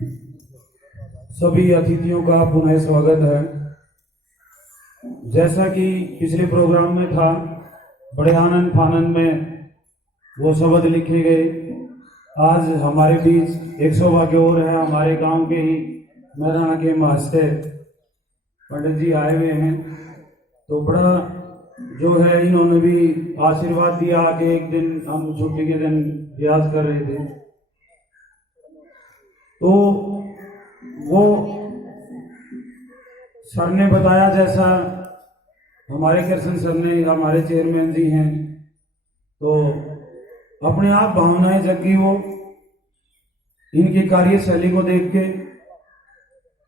सभी अतिथियों का पुनः स्वागत है। जैसा कि पिछले प्रोग्राम में था, बड़े आनंद फानंद में वो शब्द लिखे गए। आज हमारे बीच एक सौभाग्य और है, हमारे गांव के ही मैराना के महाशय पंडित जी आए हुए हैं। तो बड़ा जो है, इन्होंने भी आशीर्वाद दिया कि एक दिन हम छुट्टी के दिन रियाज कर रहे थे, तो वो सर ने बताया, जैसा हमारे कृष्ण सर ने, हमारे चेयरमैन जी हैं, तो अपने आप भावनाएं जगी। वो इनकी कार्यशैली को देख के,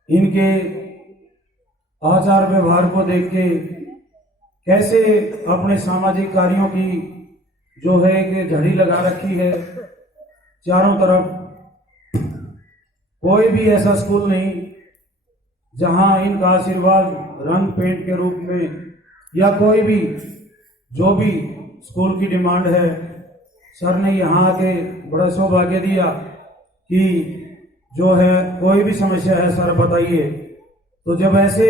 इनके आचार व्यवहार को देख के, कैसे अपने सामाजिक कार्यों की जो है कि झड़ी लगा रखी है चारों तरफ। कोई भी ऐसा स्कूल नहीं जहां इनका आशीर्वाद रंग पेंट के रूप में, या कोई भी जो भी स्कूल की डिमांड है, सर ने यहाँ आके बड़ा सौभाग्य दिया कि जो है कोई भी समस्या है सर बताइए। तो जब ऐसे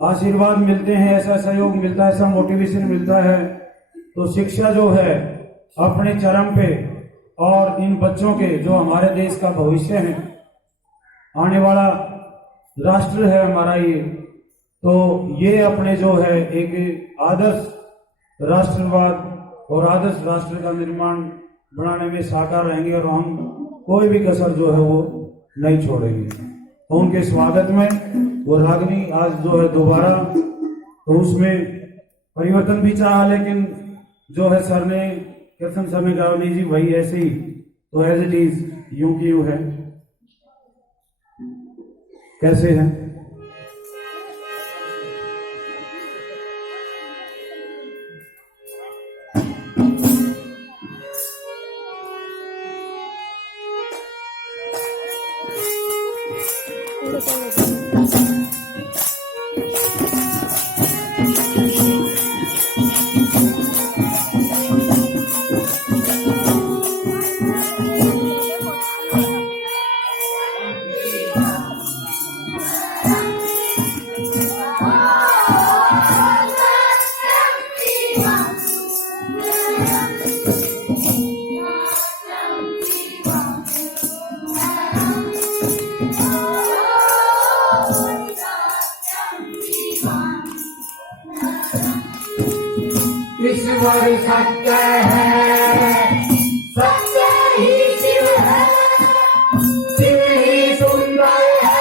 आशीर्वाद मिलते हैं, ऐसा सहयोग मिलता है, ऐसा मोटिवेशन मिलता है, तो शिक्षा जो है अपने चरम पे, और इन बच्चों के जो हमारे देश का भविष्य है, आने वाला राष्ट्र है हमारा तो ये अपने जो है एक आदर्श राष्ट्रवाद और आदर्श राष्ट्र का निर्माण बनाने में साकार रहेंगे, और हम कोई भी कसर जो है वो नहीं छोड़ेंगे। तो उनके स्वागत में वो रागनी आज जो है दोबारा, तो उसमें परिवर्तन भी चाहा, लेकिन जो है सर ने, कृष्ण सर ने कहा नहीं जी वही ऐसे ही, तो एज इट इज, यूं की यूं है। कैसे है? ईश्वर सत्य है, सत्य ही शिव है, शिव ही सुंदर है।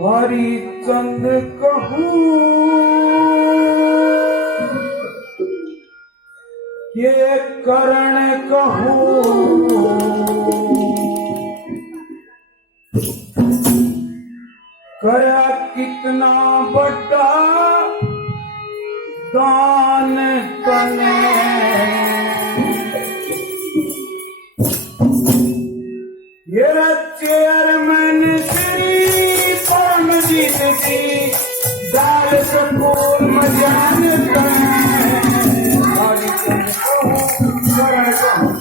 हरिचंद कहूँ ये करण कहूँ, करा कितना बड़ा दान तने। ये चेयरमैन श्री परमजीत जी दाल स्कूल में जानता है। करण कहूँ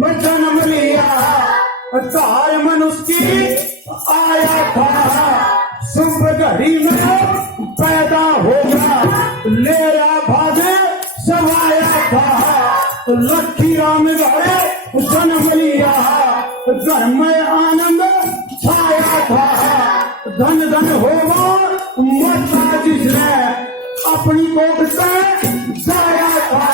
मैं जन्म लिया, तार मनुष्य की आया था, शुभ घड़ी में पैदा होगा, लेरा भागे समाया था, लक्ष्मी राम घरे जन्म लिया, घर में आनंद छाया था, धन धन होगा माता जिसने अपनी कोख से जाया था।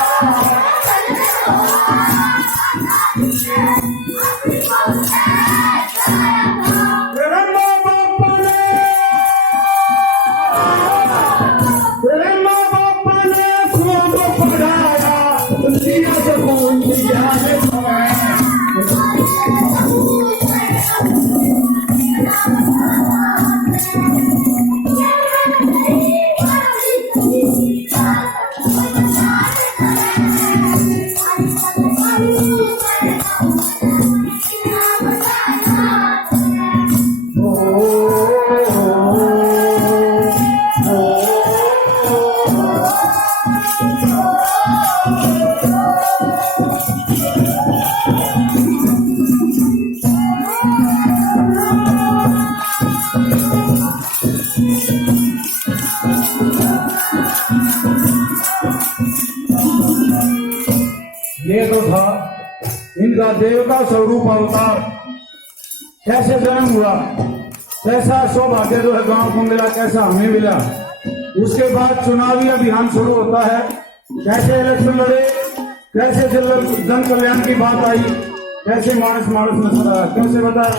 ये तो था इनका देव का स्वरूप अवतार। कैसे जन्म हुआ, कैसा सौभाग्य जो है गांव को मिला, कैसा हमें मिला। उसके बाद चुनावी अभियान शुरू होता है, कैसे इलेक्शन लड़े, कैसे जन कल्याण की बात आई, कैसे मानस में सदा, कैसे बताया।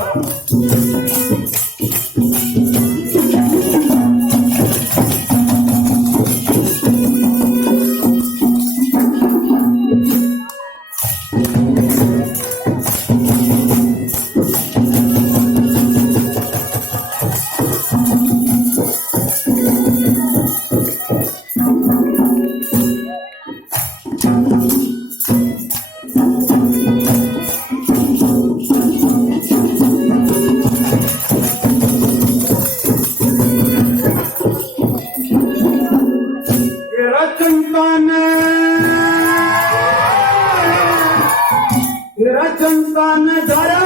जनता ने धारा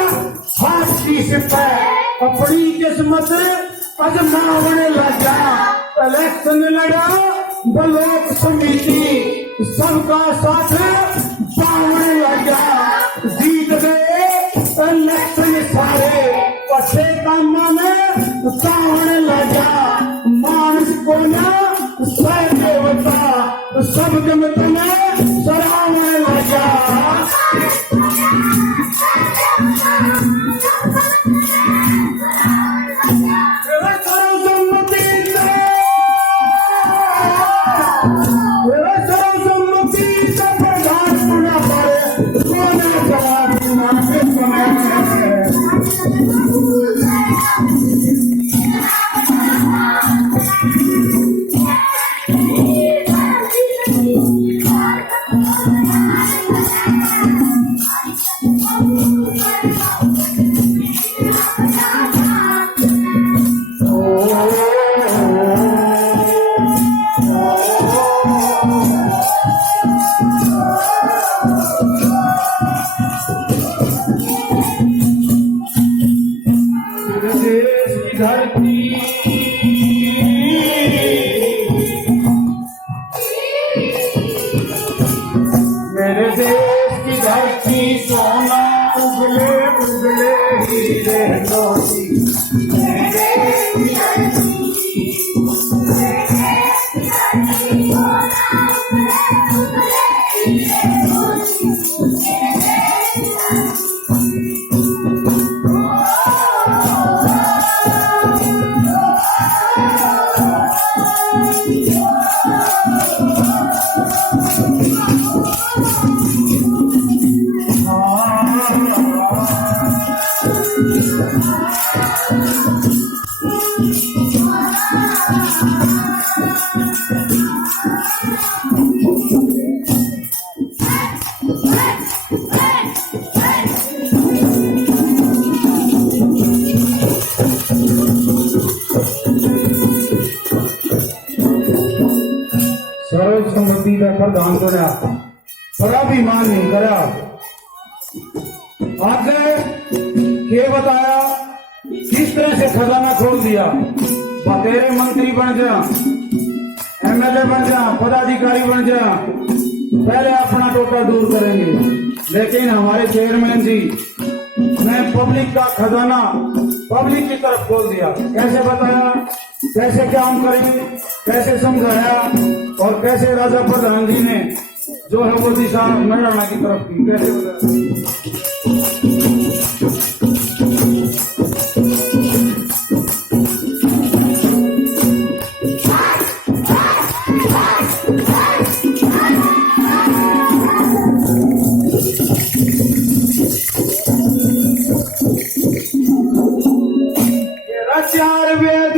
फांसी से अपनी किस्मत अजमावने लगा, इलेक्शन लड़ा ब्लॉक समिति सबका साथ पावने लगा, जीत गए इलेक्शन सारे पछे कामा में सावने लगा, मानस को ना सह देवता सब जमत में सरावने लगा। मेरे देश की धरती सोना उगले उगले हीरे मोती, मेरे देश की धरती सोना उगले उगले हीरे मोती। सर्वसम्मति का प्रदान करा, पर अभिमान नहीं करा। आगे के बताया किस तरह से खजाना खोल दिया। बतेरे मंत्री बन जा, एमएलए बन जा, पदाधिकारी बन जा, पहले अपना टोटा दूर करेंगे। लेकिन हमारे चेयरमैन जी ने पब्लिक का खजाना पब्लिक की तरफ खोल दिया। कैसे बताया, कैसे काम करेंगे, कैसे समझाया और कैसे राजा प्रधान जी ने जो है वो दिशा नजराना की तरफ की, कैसे बताया। चार वेद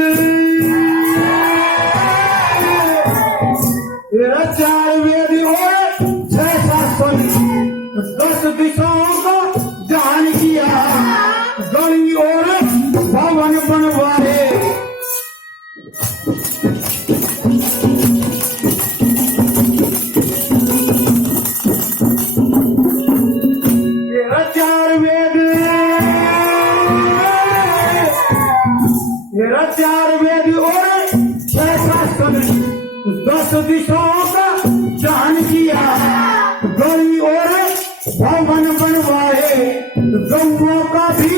तेरा चार वेद और 6 शासन 10 दिशाओं का ध्यान किया, गणी और भवन बनवाए। तेरा चार वेद तेरा चार वेद और 6 शासन 10 दिशाओं का ध्यान किया, गणी और भवन बनवाए, गौओं का भी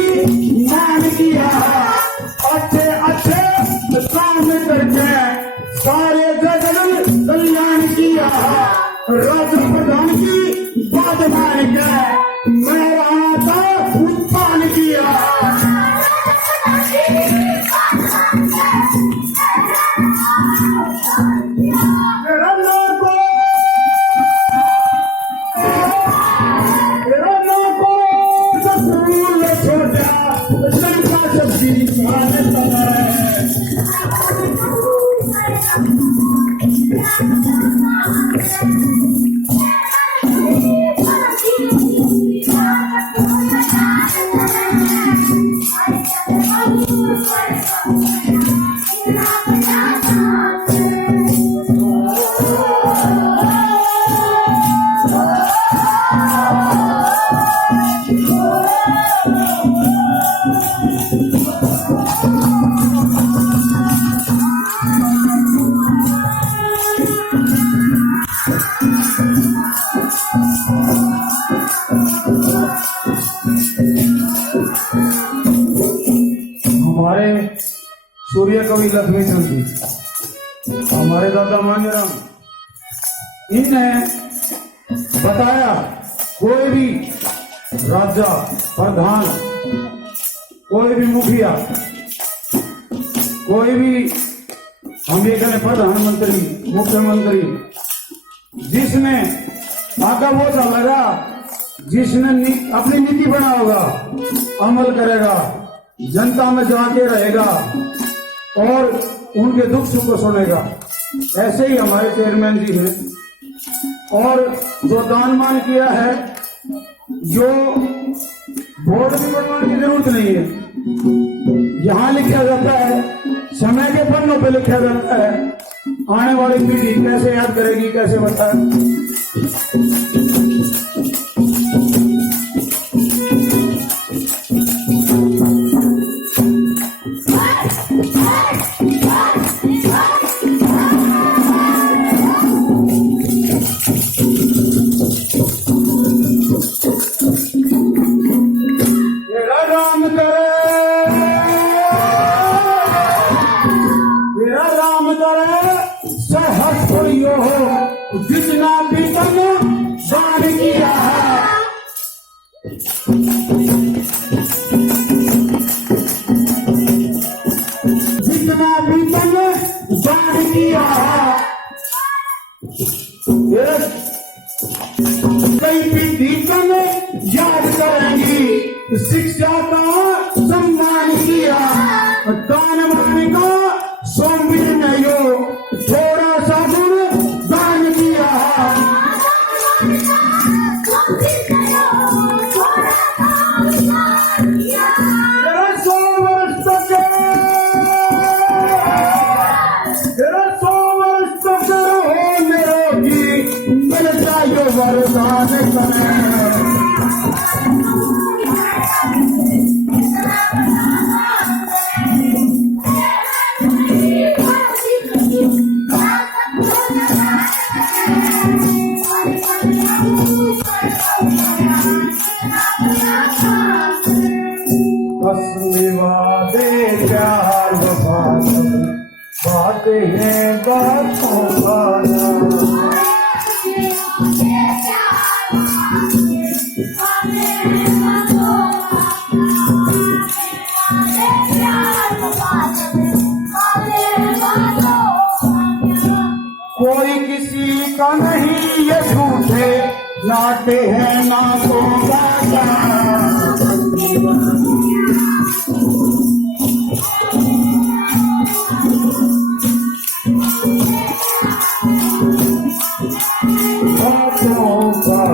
मान किया, अच्छे अच्छे काम करके सारे जगत कल्याण किया। राजा प्रधान की बात मान के मैं रहा था उत्थान किया। हमारे सूर्य कवि लक्ष्मी चंद जी, हमारे दादा मांगेराम, इनने बताया कोई भी राजा प्रधान, कोई भी मुखिया, कोई भी हम ये कहें प्रधानमंत्री, मुख्यमंत्री, जिसने आका वो चलेगा, जिसने अपनी नीति बना होगा, अमल करेगा, जनता में जाके रहेगा और उनके दुख सुख को सुनेगा। ऐसे ही हमारे चेयरमैन जी हैं। और जो दान मान किया है, जो बोर्ड भी बनवाने की जरूरत नहीं है, यहाँ लिखा जाता है, समय के पन्नों पे लिखा जाता है। आने वाली पीढ़ी कैसे याद करेगी, कैसे बताए। जितना भी तुम दान किया है, जितना भी तुम दान किया है, कई पीढ़ी तुम याद करेंगी। शिक्षा का सम्मान किया, दान मान का स्वामी नहीं हो, थोड़ा सा गुण दान किया। तेरा 100 वर्ष तक हो मेरे की मिल जाए वरदान करें। कसम वादे प्यार वफा बातें हैं बातों का नाम। कोई किसी का नहीं ये झूठे नाते हैं नातों का बातों का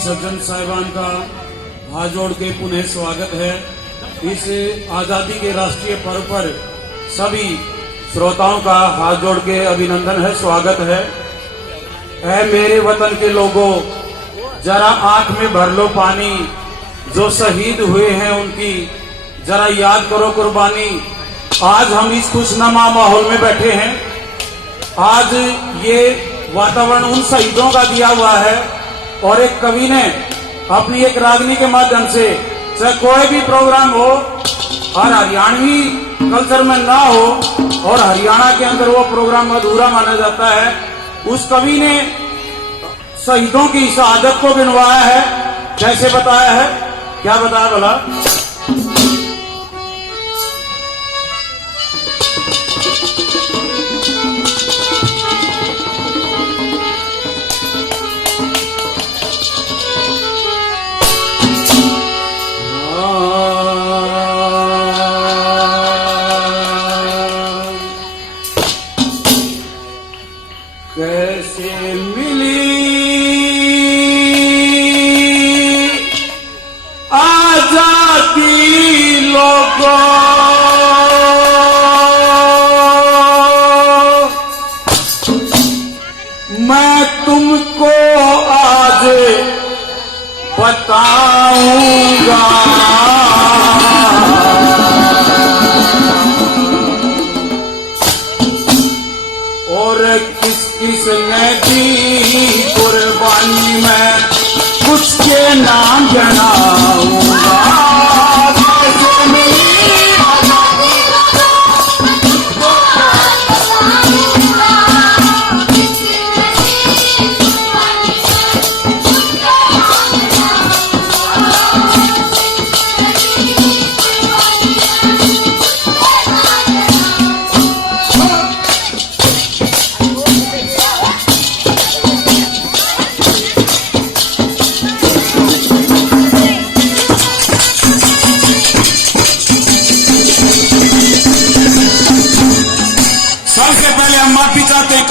सज्जन साहिबान का हाथ जोड़ के पुनः स्वागत है। इस आजादी के राष्ट्रीय पर्व पर सभी श्रोताओं का हाथ जोड़ के अभिनंदन है, स्वागत है। ऐ मेरे वतन के लोगों, जरा आंख में भर लो पानी, जो शहीद हुए हैं उनकी जरा याद करो कुर्बानी। आज हम इस खुशनुमा माहौल में बैठे हैं। आज ये वातावरण उन शहीदों का दिया हुआ है और एक कवि ने अपनी एक रागनी के माध्यम से, चाहे कोई भी प्रोग्राम हो और हरियाणवी कल्चर में ना हो और हरियाणा के अंदर वो प्रोग्राम अधूरा माना जाता है, उस कवि ने शहीदों की शहादत को गिनवाया है। कैसे बताया है, क्या बताया भला? कैसे मिली आजादी लोगों, मैं तुमको आज बताऊंगा। और किसने दी कुर्बानी, मैं कुछ के नाम जनाऊंगा। कैसे मिली आजादी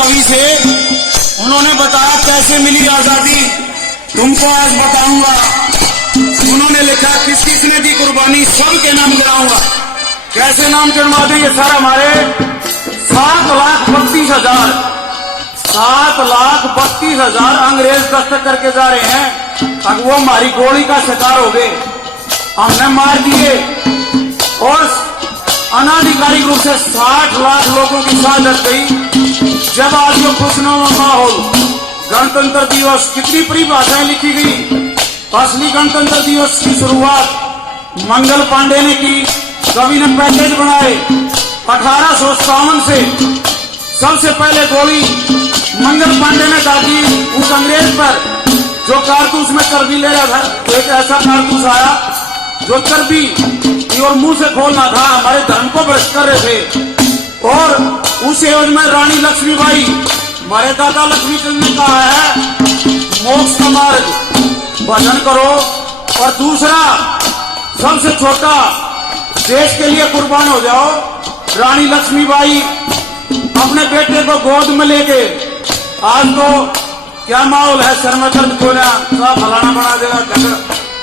कवि से उन्होंने बताया कैसे मिली आजादी, तुमको आज बताऊंगा। उन्होंने लिखा किस किसने दी कुर्बानी, सबके नाम गिनाऊंगा। कैसे नाम गिनवा देंगे सर? हमारे 7,32,000 7,32,000 अंग्रेज दस्तक करके जा रहे हैं। अब वो हमारी गोली का शिकार हो गए, हमने मार दिए और अनाधिकारिक रूप से 60 लाख लोगों की शहादत गई। जब आज ये खुशनुमा माहौल, गणतंत्र दिवस, कितनी परिभाषाएं लिखी गई। असली गणतंत्र दिवस की शुरुआत मंगल पांडे ने की, कवि ने पैकेज बनाए 1857 से। सबसे पहले गोली मंगल पांडे ने दागी उस अंग्रेज पर जो कारतूस में चर्बी ले रहा था। एक ऐसा कारतूस आया जो चर्बी और मुंह से खोलना था, हमारे धर्म को भ्रष्ट कर रहे थे। और उस एवज में रानी लक्ष्मीबाई, हमारे दादा लक्ष्मीचंद ने कहा है मोक्ष का मार्ग भजन करो। और दूसरा सबसे छोटा, देश के लिए कुर्बान हो जाओ। रानी लक्ष्मीबाई अपने बेटे को गोद में लेके, आज तो क्या माहौल है, सर में दर्द खोला, सब फलाना बना देगा झगड़ा।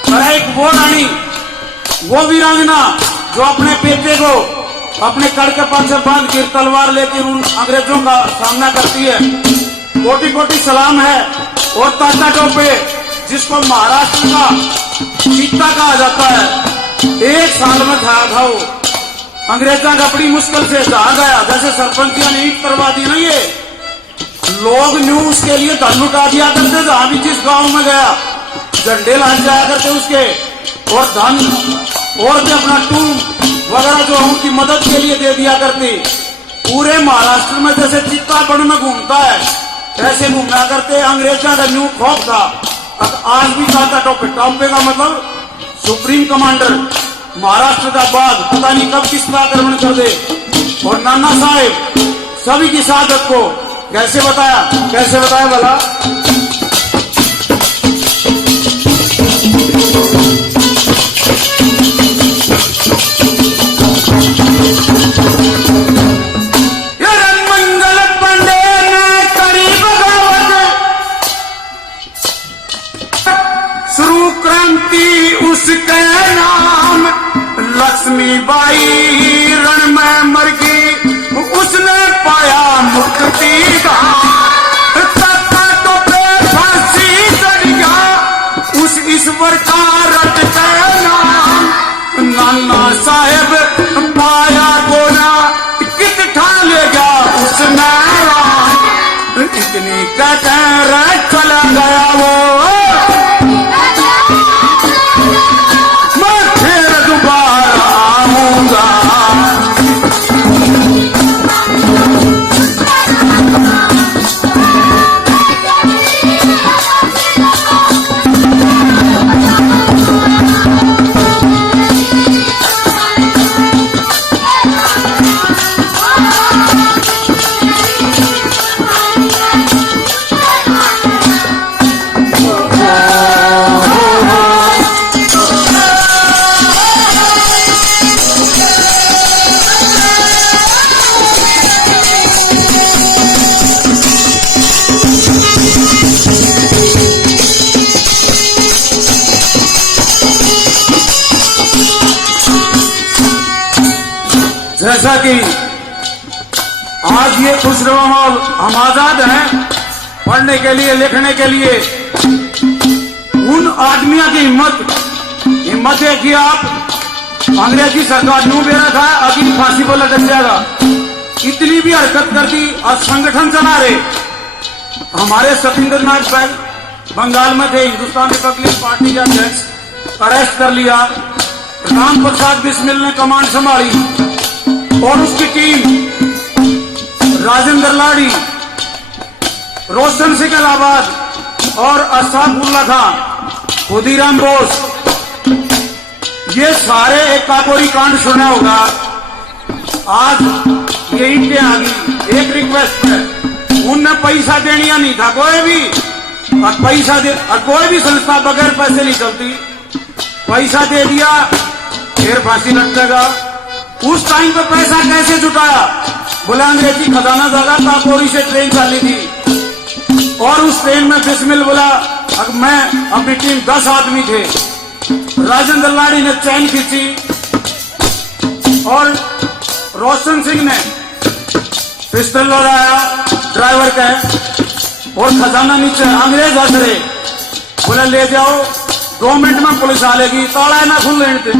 पर एक वो रानी, वो वीरांगना जो अपने बेटे को अपने कड़ के पाछे बांध कर तलवार लेकर उन अंग्रेजों का सामना करती है, कोटि कोटि सलाम है। और ताता टोपे जिसको महाराष्ट्र का चीता कहा जाता है, 1 साल में था वो अंग्रेजा का बड़ी मुश्किल से जहां गया। जैसे सरपंचिया ने ईट करवा दी ना, ये लोग न्यू उसके लिए धन लुटा दिया करते, जहां भी जिस गांव में गया झंडे लाद जाया करते उसके, और धन और भी अपना टूम वगैरह जो उनकी मदद के लिए दे दिया करते। पूरे महाराष्ट्र में जैसे चित्ता वन में घूमता है ऐसे घूमना करते। अंग्रेजा का न्यू खौफ था। आज भी ताता टोपे, टोपे का मतलब सुप्रीम कमांडर, महाराष्ट्र का बाघ, पता नहीं कब किसका आक्रमण कर दे। और नाना साहेब सभी की शहादत को कैसे बताया भला? मंगल पांडे ने करी बगावत, शुरू क्रांति उसके नाम। लक्ष्मीबाई रण में मर गई, उसने पाया मुक्ति का। ताता टोपे फांसी चढ़ गया, उस ईश्वर का रट के नाम। नाना साहेब पाया गोना, कित ठालेगा उसने राम। इतनी कहकर चला गया वो, मैं फिर दोबारा आऊंगा। जैसा कि आज ये खुशनुमा माहौल, हम आजाद हैं पढ़ने के लिए, लिखने के लिए। उन आदमियों की हिम्मत देखिए आप। अंग्रेजी सरकार न्यू दे रहा था, अगली फांसी को लटक जाएगा। इतनी भी हरकत कर दी और संगठन चला रहे। हमारे सत्येंद्रनाथ भाई बंगाल में थे, हिंदुस्तान रिपब्लिक पार्टी के अध्यक्ष, अरेस्ट कर लिया। राम प्रसाद बिस्मिल ने कमांड संभाली और उसकी टीम राजेंद्र लाड़ी, रोशन सिंह इलाहाबाद और असाफुल्ला खां, खुदीराम बोस, ये सारे एक काकोरी कांड सुना होगा। आज ये इनके आगे एक रिक्वेस्ट है, उनने पैसा देनी नहीं था कोई भी, और पैसा दे, और कोई भी संस्था बगैर पैसे नहीं चलती। पैसा दे दिया फिर फांसी लटकेगा। उस टाइम पे पैसा कैसे जुटाया बोला अंग्रेजी खजाना जगह काकोरी से ट्रेन चली थी और उस ट्रेन में बिस्मिल बोला। अब मैं अपनी टीम 10 आदमी थे। राजेंद्र लाड़ी ने चैन खींची और रोशन सिंह ने पिस्टल लगाया ड्राइवर का और खजाना नीचे। अंग्रेज हंस रहे, बोले ले जाओ 2 मिनट में पुलिस आ लेगी। ताला ना खुल रहे थे,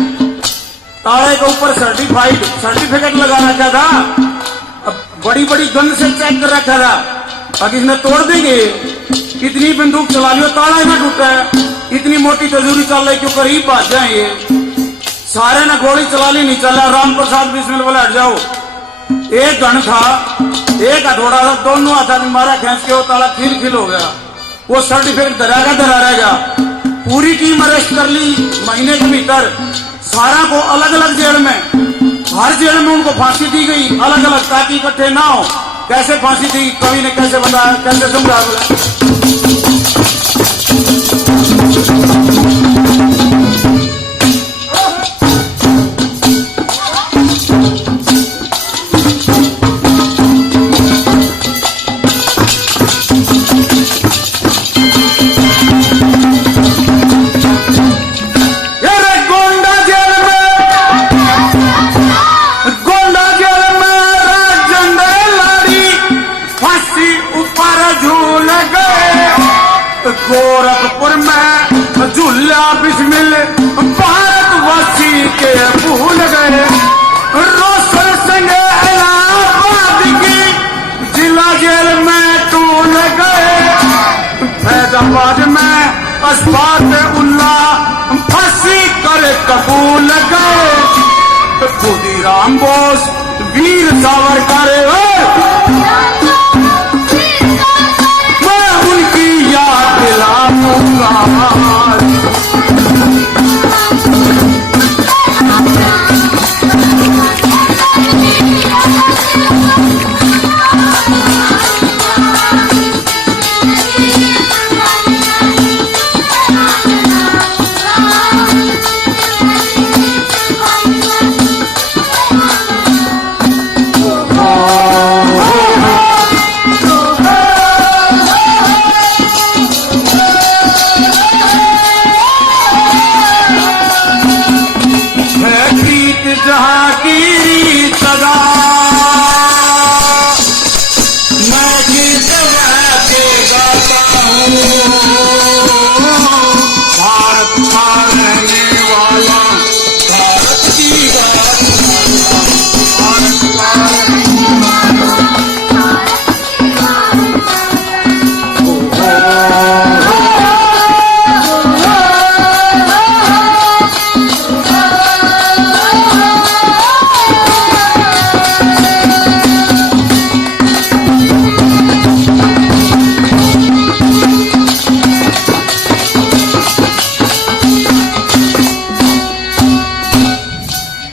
ताले के ऊपर सर्टिफिकेट लगा रखा था। अब बड़ी बड़ी गन से चेक कर रखा था, अब इसने तोड़ देंगे। इतनी बंदूक चला लियो, ताला ही ना टूटा है। इतनी मोटी तजूरी चल रही, क्यों करीब बात जाए ये सारे ने गोली चला ली, नहीं चला। राम प्रसाद बिस्मिल बोले हट जाओ। एक गन था, एक हथौड़ा था, दोनों हाथ में मारा खींच के, वो ताला खिल हो गया। वो सर्टिफिकेट धरा रहेगा। पूरी टीम अरेस्ट कर ली महीने के भीतर। सारा को अलग अलग जेल में, हर जेल में उनको फांसी दी गई अलग अलग, ताकि इकट्ठे ना हो। कैसे फांसी दी कवि ने कैसे बताया, कैसे समझा गोरखपुर में झूला बिस्मिल भारतवासी के भूल गए। रोशन सिंह इलाहाबाद की जिला जेल में टूल गए। फैजाबाद में अशफाक उल्लाह फांसी कर कबूल गए। खुदीराम बोस वीर सावरकर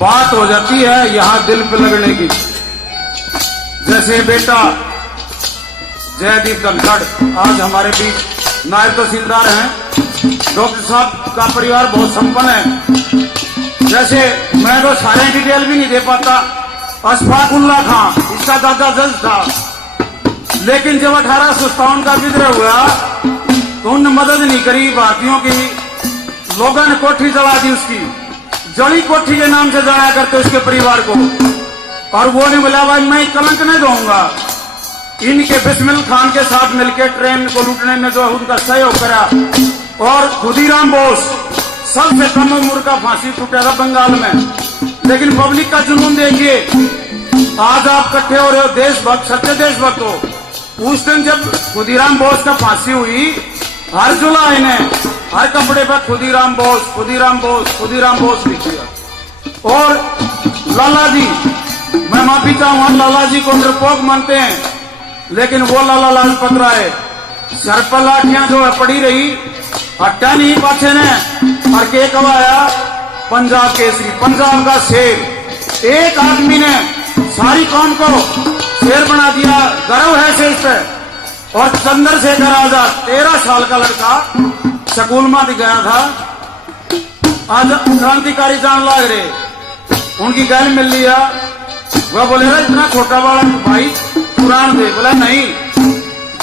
बात हो जाती है यहाँ दिल पे लगने की। जैसे बेटा जयदीप धनखड़ आज हमारे बीच नायब तहसीलदार हैं। डॉक्टर साहब का परिवार बहुत संपन्न है। जैसे मैं तो सारे डिटेल भी नहीं दे पाता। अशफाक उल्लाह खां इसका दादा जज था, लेकिन जब 1857 का विद्रोह हुआ तो उन्होंने मदद नहीं करी भारतीयों की। लोगों ने कोठी जला दी, उसकी जड़ी कोठी के नाम से जाया करते उसके परिवार को। और वो ने बोला भाई मैं कलंक नहीं दूंगा। इनके बिस्मिल खान के साथ मिलकर ट्रेन को लूटने में जो उनका सहयोग करा। और खुदीराम बोस सबसे कम उम्र का फांसी टूटा था बंगाल में। लेकिन पब्लिक का जुनून देखिए, आज आप इकट्ठे हो रहे हो, देशभक्त सच्चे देशभक्त हो। उस दिन जब खुदीराम बोस का फांसी हुई, हर जुलाई ने हर कपड़े पर खुदीराम बोस खुदीराम बोस खुदीराम बोस लिख दिया। और लाला जी, मैं माफी चाहूंगा, लाला जी को निरपोक मानते हैं, लेकिन वो लाला लाजपत राय सर पर लाठियां जो है पड़ी रही, हट्टा नहीं पाछे ने। और के कवाया पंजाब केसरी, पंजाब का शेर। एक आदमी ने सारी कौम को शेर बना दिया, गर्व है शेर पे। और चंद्रशेखर आजाद 13 साल का लड़का स्कूल में गया था, आज क्रांतिकारी जान लाग रहे, उनकी गैल मिल लिया। वह बोलेगा इतना छोटा बड़ा भाई कुरान दे। बोला नहीं,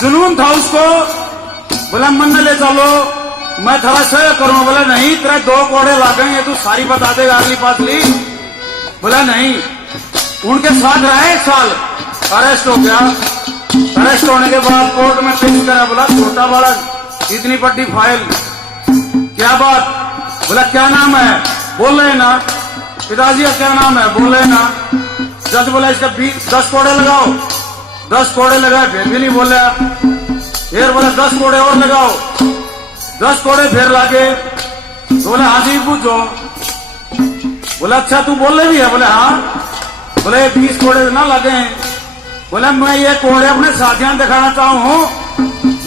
जुनून था उसको। बोला मन ले चलो, मैं थोड़ा सह करूंगा। बोला नहीं, तेरा 2 कोड़े लागेंगे, तू सारी बता देगा अगली पातली। बोला नहीं। उनके साथ रहा 1 साल, अरेस्ट हो गया। अरेस्ट होने के बाद कोर्ट में पेश करा। बोला छोटा बड़ा इतनी बड़ी फाइल, क्या बात? बोला क्या नाम है? बोल रहे ना। पिताजी का क्या नाम है? बोल रहे ना। जज बोला इसका 10 कोड़े लगाओ। 10 कोड़े लगाए, फिर भी नहीं बोला। फिर बोला 10 कोड़े और लगाओ। 10 कोड़े फिर लागे। तो बोले हाँ जी पूछो। बोला अच्छा तू बोल रहे भी है? बोले हाँ। बोले 20 कोड़े ना लगे। बोला मैं ये कोड़े अपने साथियों दिखाना चाहूँ।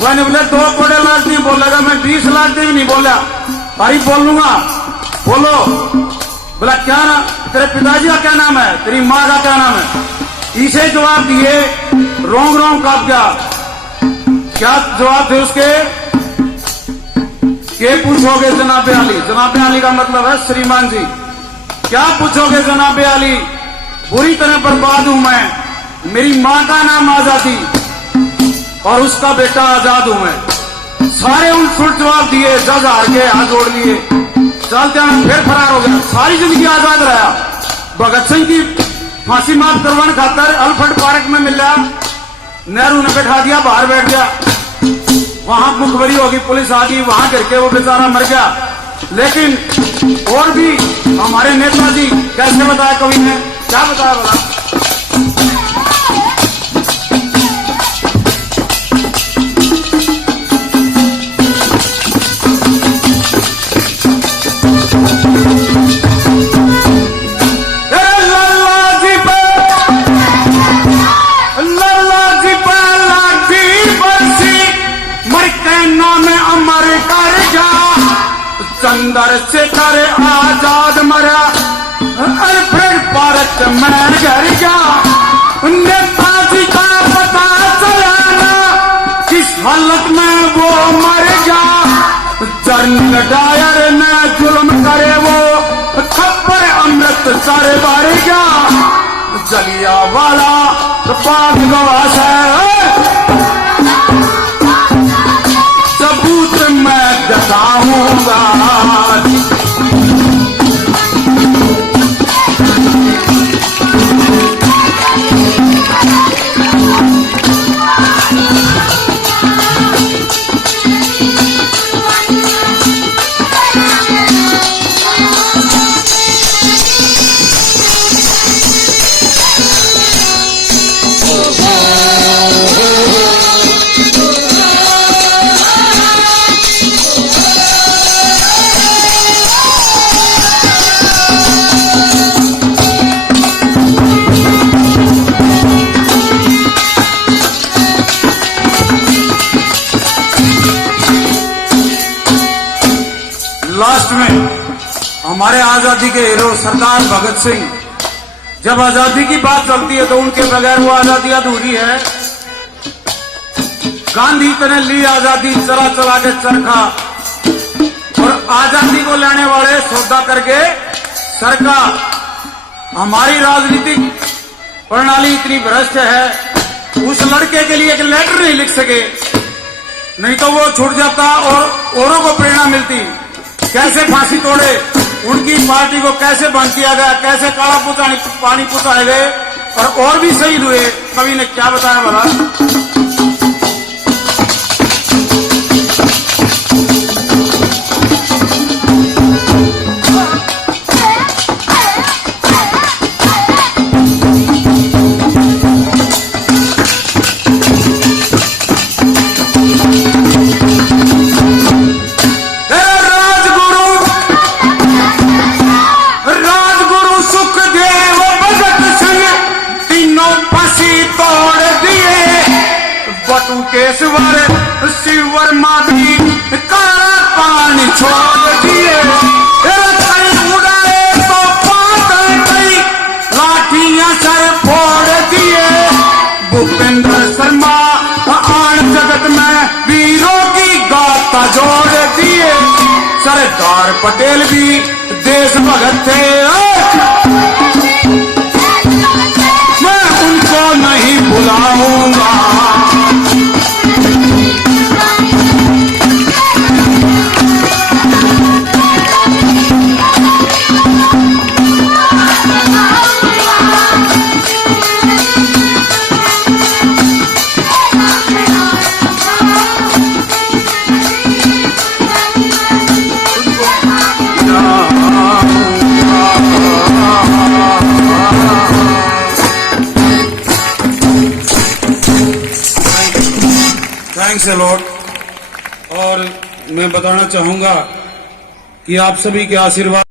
मैंने बोले 2 कोड़े लाख नहीं बोलेगा, मैं 20 लाख भी नहीं बोला। भाई बोल लूंगा, बोलो। बोला क्या ना, तेरे पिताजी का क्या नाम है? तेरी माँ का क्या नाम है? इसे जवाब दिए, रोंग रोंग काप गया। क्या जवाब थे उसके? के पूछोगे जनाब अली? जनाब अली का मतलब है श्रीमान जी। क्या पूछोगे जनाब अली? बुरी तरह बर्बाद हूं मैं। मेरी माँ का नाम आजादी और उसका बेटा आजाद हूं मैं। सारे उल्ट जवाब दिए। जज हार के हाथ जोड़ लिए, चलते हैं। फिर फरार हो गया। सारी जिंदगी आजाद रहा। भगत सिंह की फांसी माफ करवाने खातर अल्फ्रेड पार्क में मिला। नेहरू ने बैठा दिया, बाहर बैठ गया। वहां मुखबरी होगी, पुलिस आ गई, वहां करके वो बेचारा मर गया। लेकिन और भी हमारे नेताजी कैसे बताया कवि ने, क्या बताया बोला? चंद्रशेखर आजाद मरा, अल्फ्रेड पार्क में घर गया। नेताजी का पता चला ना, किस हालत में वो मर गया। जनरल डायर ने जुल्म करे वो, खबर अमृतसर भर गया। जलियांवाला बाग गवाह है, सबूत मैं दिखाऊंगा। लास्ट में हमारे आजादी के हीरो सरदार भगत सिंह, जब आजादी की बात चलती है तो उनके बगैर वो आजादी अधूरी है। गांधी ने ली आजादी, चला चला के चरखा, और आजादी को लेने वाले सौदा करके सरकार। हमारी राजनीतिक प्रणाली इतनी भ्रष्ट है, उस लड़के के लिए एक लेटर नहीं लिख सके, नहीं तो वो छूट जाता और औरों को प्रेरणा मिलती। कैसे फांसी तोड़े, उनकी पार्टी को कैसे बंद किया गया, कैसे काला पानी पुताए गए, और भी शहीद हुए। कवि ने क्या बताया बोला? केशवर शिवर माटी काला पानी छोड़ दिए। उड़ाए तो पागल गई, लाठियां सर फोड़ दिए। भूपेंद्र शर्मा आन जगत में वीरों की गाथा जोड़ दिए। सरदार पटेल भी देश भगत थे। बुलाऊंगा। Thanks a lot. और मैं बताना चाहूंगा कि आप सभी के आशीर्वाद